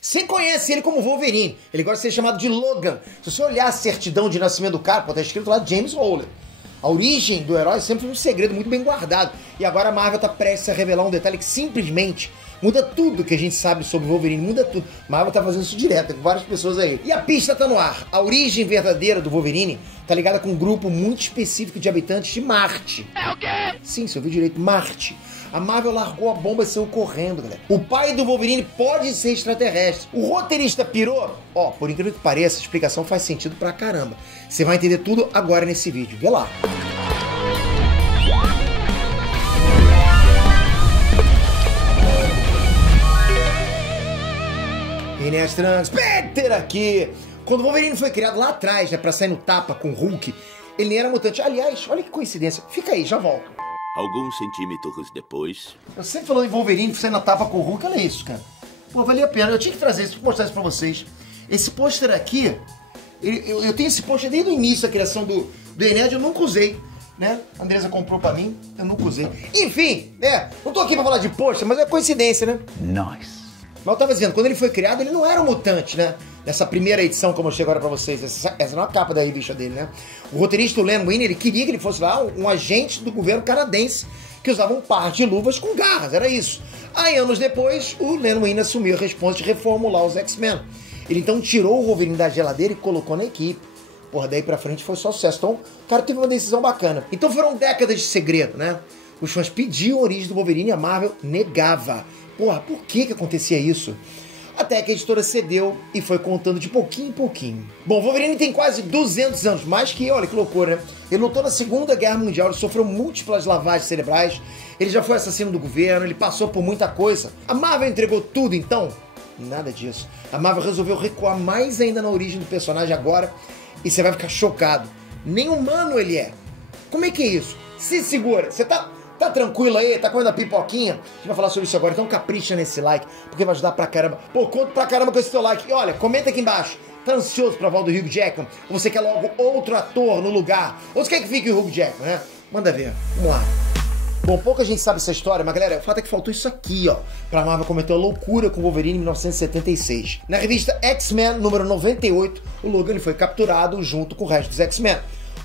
Você conhece ele como Wolverine, ele gosta de ser chamado de Logan. Se você olhar a certidão de nascimento do cara, pô, tá escrito lá James Howlett. A origem do herói sempre foi um segredo muito bem guardado. E agora a Marvel tá prestes a revelar um detalhe que simplesmente muda tudo que a gente sabe sobre o Wolverine, muda tudo. A Marvel tá fazendo isso direto, com várias pessoas aí. E a pista tá no ar. A origem verdadeira do Wolverine tá ligada com um grupo muito específico de habitantes de Marte. É o quê? Sim, você ouviu direito, Marte. A Marvel largou a bomba e saiu correndo, galera. O pai do Wolverine pode ser extraterrestre. O roteirista pirou? Ó, por incrível que pareça, a explicação faz sentido pra caramba. Você vai entender tudo agora nesse vídeo. Vê lá. Inês Trans, Peter aqui. Quando o Wolverine foi criado lá atrás, né, pra sair no tapa com o Hulk, ele nem era mutante. Aliás, olha que coincidência. Fica aí, já volto. Alguns centímetros depois... Eu sempre falando em Wolverine, saindo na tapa com o Hulk, olha isso, cara. Pô, valia a pena. Eu tinha que trazer isso, mostrar isso pra vocês. Esse pôster aqui, eu tenho esse pôster desde o início da criação do Ened, eu nunca usei, né? A Andresa comprou pra mim, eu nunca usei. Enfim, não tô aqui pra falar de pôster, mas é coincidência, né? Nice. Mas eu tava dizendo, quando ele foi criado, ele não era um mutante, né? Nessa primeira edição, como eu chego agora pra vocês, essa não é a capa da revista dele, né? O roteirista, o Len Wein, ele queria que ele fosse lá um agente do governo canadense que usava um par de luvas com garras, era isso. Aí, anos depois, o Len Wein assumiu a responsa de reformular os X-Men. Ele então tirou o Wolverine da geladeira e colocou na equipe. Porra, daí pra frente foi só sucesso. Então, o cara teve uma decisão bacana. Então foram décadas de segredo, né? Os fãs pediam a origem do Wolverine e a Marvel negava. Porra, por que acontecia isso? Até que a editora cedeu e foi contando de pouquinho em pouquinho. Bom, o Wolverine tem quase 200 anos, mais que eu, olha que loucura, né? Ele lutou na Segunda Guerra Mundial, ele sofreu múltiplas lavagens cerebrais, ele já foi assassino do governo, ele passou por muita coisa. A Marvel entregou tudo, então? Nada disso. A Marvel resolveu recuar mais ainda na origem do personagem agora e você vai ficar chocado. Nem humano ele é. Como é que é isso? Se segura, você tá tranquilo aí? Tá comendo a pipoquinha? A gente vai falar sobre isso agora, então capricha nesse like, porque vai ajudar pra caramba. Pô, conto pra caramba com esse teu like. E olha, comenta aqui embaixo. Tá ansioso pra volta do Hugh Jackman? Ou você quer logo outro ator no lugar? Ou você quer que fique o Hugh Jackman, né? Manda ver. Vamos lá. Bom, pouca gente sabe essa história, mas galera, o fato é que faltou isso aqui, ó, pra Marvel cometer uma loucura com o Wolverine em 1976. Na revista X-Men, número 98, o Logan foi capturado junto com o resto dos X-Men.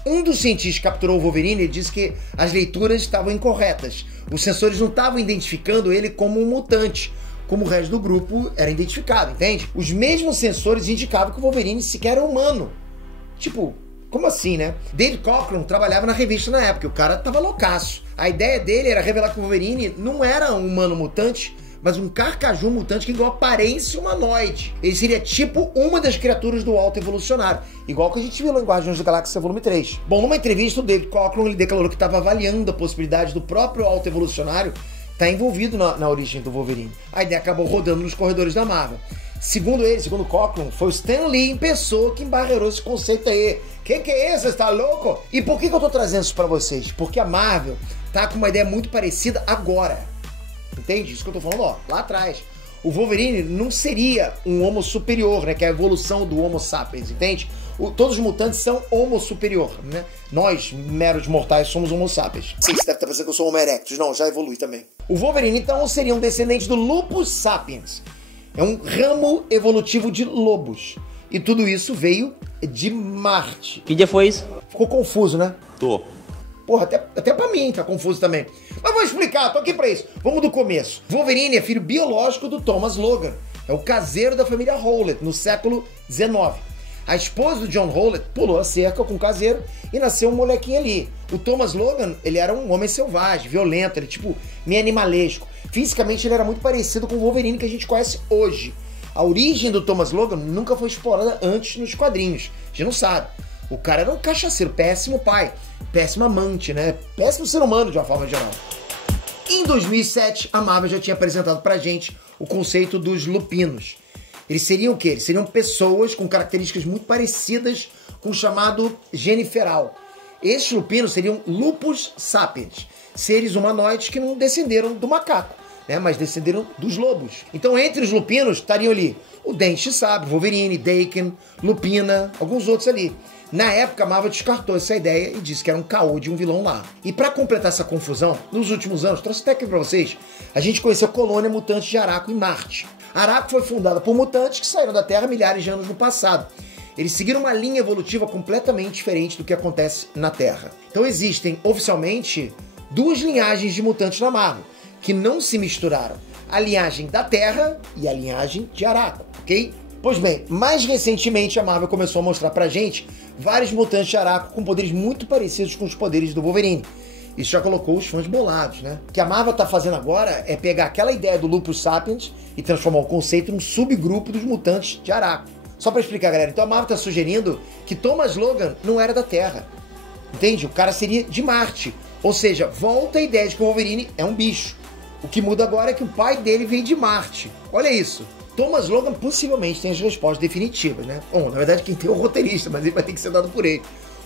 Um dos cientistas que capturou o Wolverine e disse que as leituras estavam incorretas. Os sensores não estavam identificando ele como um mutante, como o resto do grupo era identificado, entende? Os mesmos sensores indicavam que o Wolverine sequer era humano. Tipo, como assim, né? David Cockrum trabalhava na revista na época, e o cara tava loucaço. A ideia dele era revelar que o Wolverine não era um humano mutante, mas um carcaju mutante que igual aparência humanoide. Ele seria tipo uma das criaturas do Alto Evolucionário, igual que a gente viu lá em Guardiões da Galáxia Volume 3. Bom, numa entrevista, o David Cockrum ele declarou que estava avaliando a possibilidade do próprio Alto Evolucionário estar envolvido na origem do Wolverine. A ideia acabou rodando nos corredores da Marvel. Segundo ele, segundo Cockrum, foi o Stan Lee em pessoa que embarreirou esse conceito aí. Que é isso? Você tá louco? E por que eu tô trazendo isso pra vocês? Porque a Marvel tá com uma ideia muito parecida agora. Entende? Isso que eu tô falando, ó, lá atrás. O Wolverine não seria um homo superior, né? Que é a evolução do Homo sapiens, entende? Todos os mutantes são homo superior, né? Nós, meros mortais, somos Homo sapiens. Sim, você deve estar pensando que eu sou Homo erectus. Não, já evolui também. O Wolverine, então, seria um descendente do Lupus sapiens. É um ramo evolutivo de lobos. E tudo isso veio de Marte. Que dia foi isso? Ficou confuso, né? Tô. Porra, até pra mim tá confuso também. Mas vou explicar, tô aqui pra isso. Vamos do começo. Wolverine é filho biológico do Thomas Logan. É o caseiro da família Howlett, no século XIX. A esposa do John Howlett pulou a cerca com o caseiro e nasceu um molequinho ali. O Thomas Logan, ele era um homem selvagem, violento, ele tipo meio animalesco. Fisicamente ele era muito parecido com o Wolverine que a gente conhece hoje. A origem do Thomas Logan nunca foi explorada antes nos quadrinhos. A gente não sabe. O cara era um cachaceiro, péssimo pai, péssimo amante, né? Péssimo ser humano de uma forma geral. Em 2007, a Marvel já tinha apresentado pra gente o conceito dos lupinos. Eles seriam o quê? Eles seriam pessoas com características muito parecidas com o chamado gene feral. Esses lupinos seriam lupus sapiens, seres humanoides que não descenderam do macaco, né? Mas descenderam dos lobos. Então, entre os lupinos estariam ali o Dente Sabre, Wolverine, Daken, Lupina, alguns outros ali. Na época, a Marvel descartou essa ideia e disse que era um caô de um vilão lá. E pra completar essa confusão, nos últimos anos, trouxe até aqui pra vocês, a gente conheceu a colônia mutante de Arakko em Marte. Arakko foi fundada por mutantes que saíram da Terra milhares de anos no passado. Eles seguiram uma linha evolutiva completamente diferente do que acontece na Terra. Então existem, oficialmente, duas linhagens de mutantes na Marvel, que não se misturaram. A linhagem da Terra e a linhagem de Arakko, ok? Pois bem, mais recentemente a Marvel começou a mostrar pra gente vários mutantes de Arakko com poderes muito parecidos com os poderes do Wolverine. Isso já colocou os fãs bolados, né? O que a Marvel tá fazendo agora é pegar aquela ideia do Lupus Sapiens e transformar o conceito num subgrupo dos mutantes de Arakko. Só pra explicar, galera, então a Marvel tá sugerindo que Thomas Logan não era da Terra. Entende? O cara seria de Marte. Ou seja, volta a ideia de que o Wolverine é um bicho. O que muda agora é que o pai dele veio de Marte. Olha isso. Thomas Logan possivelmente tem as respostas definitivas, né? Bom, na verdade quem tem é o roteirista, mas ele vai ter que ser dado por ele.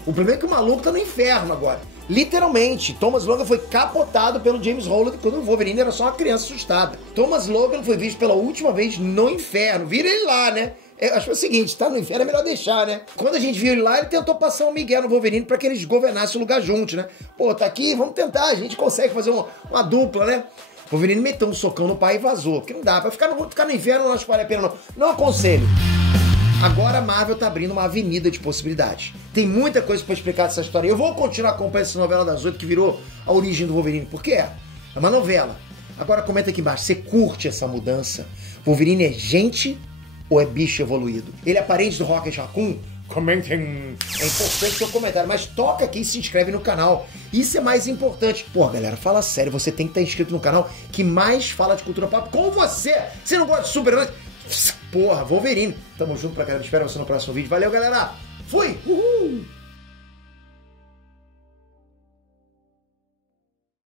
O problema é que o maluco tá no inferno agora. Literalmente, Thomas Logan foi capotado pelo James Holland quando o Wolverine era só uma criança assustada. Thomas Logan foi visto pela última vez no inferno. Vira ele lá, né? Eu acho que é o seguinte, tá no inferno é melhor deixar, né? Quando a gente viu ele lá, ele tentou passar um migué no Wolverine pra que eles governassem o lugar juntos, né? Pô, tá aqui, vamos tentar, a gente consegue fazer uma dupla, né? O Wolverine meteu um socão no pai e vazou. Porque não dá, pra ficar no inferno não acho que vale a pena não. Não aconselho. Agora a Marvel tá abrindo uma avenida de possibilidades. Tem muita coisa pra explicar dessa história. Eu vou continuar acompanhando essa novela das 8 que virou a origem do Wolverine. Por quê? É uma novela. Agora comenta aqui embaixo, você curte essa mudança? Wolverine é gente ou é bicho evoluído? Ele é parente do Rocket Raccoon? Comentem. É importante o seu comentário, mas toca aqui e se inscreve no canal. Isso é mais importante. Pô, galera, fala sério, você tem que estar inscrito no canal que mais fala de cultura pop com você. Você não gosta de super-heróis? Porra, Wolverine. Tamo junto pra caramba. Espero você no próximo vídeo. Valeu, galera. Fui! Uhul!